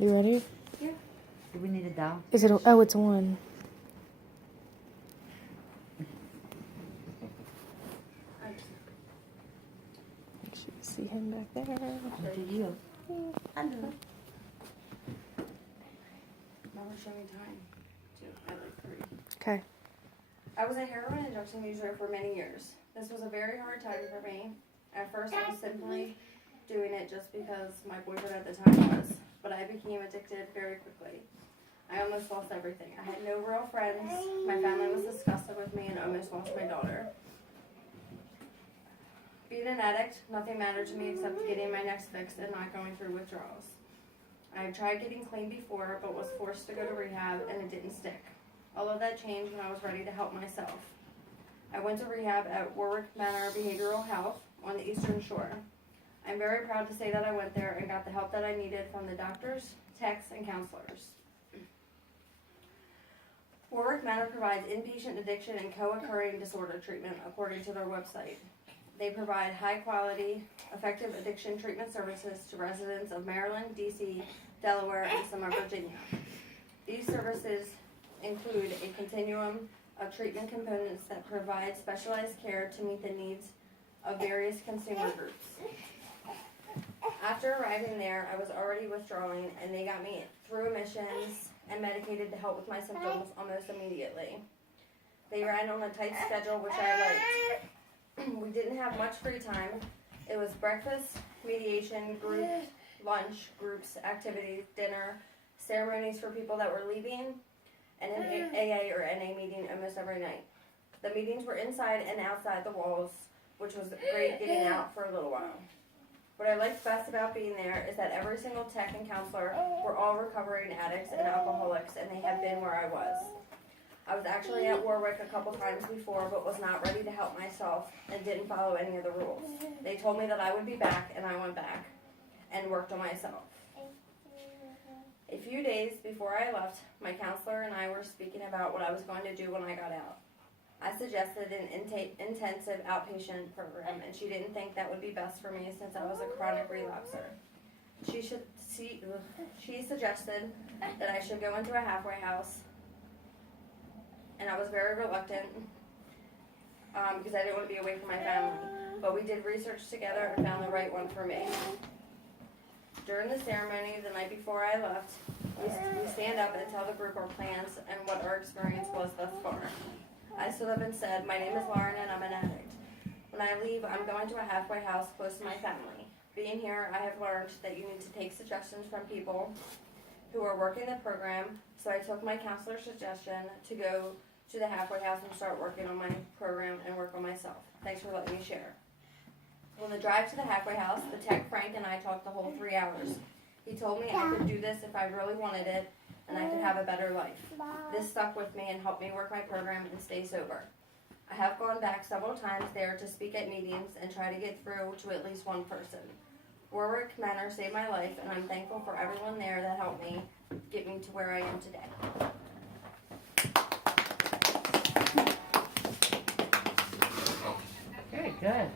You ready? Yeah. Do we need a dial? Is it? Oh, it's on. You should see him back there. What did you? I know. Mama showed me time, too, at like 3. Okay. I was a heroin injection user for many years. This was a very hard time for me. At first, I was simply doing it just because my boyfriend at the time was, but I became addicted very quickly. I almost lost everything. I had no real friends. My family was disgusted with me and almost lost my daughter. Being an addict, nothing mattered to me except getting my next fix and not going through withdrawals. I had tried getting clean before, but was forced to go to rehab and it didn't stick. All of that changed when I was ready to help myself. I went to rehab at Warwick Manor Behavioral Health on the Eastern Shore. I'm very proud to say that I went there and got the help that I needed from the doctors, techs, and counselors. Warwick Manor provides inpatient addiction and co-occurring disorder treatment according to their website. They provide high-quality, effective addiction treatment services to residents of Maryland, D.C., Delaware, and some of Virginia. These services include a continuum of treatment components that provide specialized care to meet the needs of various consumer groups. After arriving there, I was already withdrawing, and they got me through admissions and medicated to help with my symptoms almost immediately. They ran on a tight schedule, which I liked. We didn't have much free time. It was breakfast, mediation, group, lunch, groups, activities, dinner, ceremonies for people that were leaving, and an AA or NA meeting almost every night. The meetings were inside and outside the walls, which was great getting out for a little while. What I liked best about being there is that every single tech and counselor were all recovering addicts and alcoholics, and they had been where I was. I was actually at Warwick a couple times before, but was not ready to help myself and didn't follow any of the rules. They told me that I would be back, and I went back and worked on myself. A few days before I left, my counselor and I were speaking about what I was going to do when I got out. I suggested an intensive outpatient program, and she didn't think that would be best for me since I was a chronic relapser. She suggested that I should go into a halfway house, and I was very reluctant because I didn't want to be away from my family. But we did research together and found the right one for me. During the ceremony the night before I left, we stand up and tell the group our plans and what our experience was thus far. I stood up and said, "My name is Lauren and I'm an addict. When I leave, I'm going to a halfway house close to my family. Being here, I have learned that you need to take suggestions from people who are working the program, so I took my counselor's suggestion to go to the halfway house and start working on my program and work on myself. Thanks for letting me share." On the drive to the halfway house, the tech Frank and I talked the whole 3 hours. He told me I could do this if I really wanted it, and I could have a better life. This stuck with me and helped me work my program and stay sober. I have gone back several times there to speak at meetings and try to get through to at least one person. Warwick Manor saved my life, and I'm thankful for everyone there that helped me get me to where I am today. Very good.